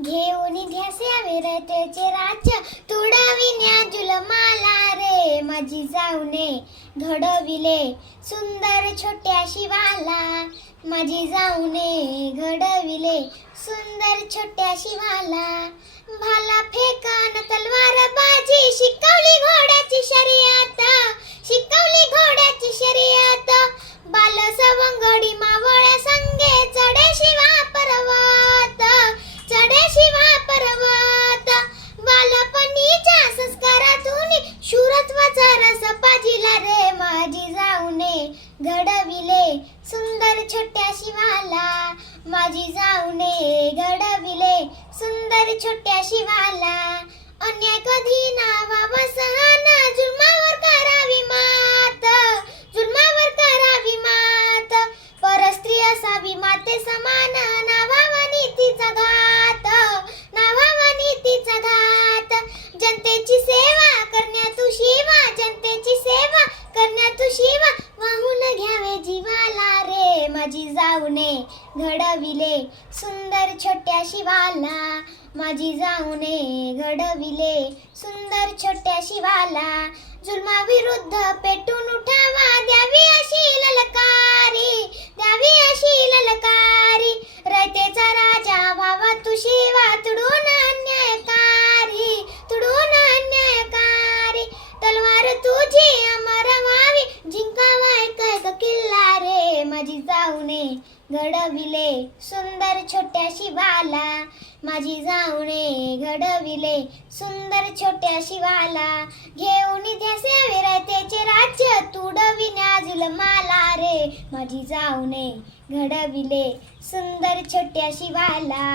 घेऊन ध्यासे विरतेचे राज्य तुडविण्या जुलमाला रे. माझी जाऊने घडविले सुंदर छोट्या शिवाला. माझी जाऊने घडविले सुंदर छोट्या शिवाला. भाला फेकान तलवार माझी जाऊने घडविले सुंदर छोट्या शिवाला माझी जाऊने घडविले सुंदर छोट्या शिवाला अन्याय कधी नावा बसहाना जुलमावर करावी मात. जुलमावर करावी मात. परस्त्री असावी माते समान. नावावा नीतीचा घात. नावावा नीतीचा घात. जनतेची सेवा जाऊने घडविले. सुंदर छोट्या शिवाला माझी जाऊने घडविले. सुंदर छोट्या शिवाला जुलमा विरुद्ध पेटून उठावा. द्यावी अशी ललकारी द्यावी अशी ललकारी. रयतेचा घडविले. सुंदर छोट्या शिवाला माझी जाऊने घडविले. सुंदर छोट्या शिवाला घेऊन ध्यासे विरतेचे राज्य तुडविण्या जुलमाला रे. माझी जाऊने घडविले. सुंदर छोट्या शिवाला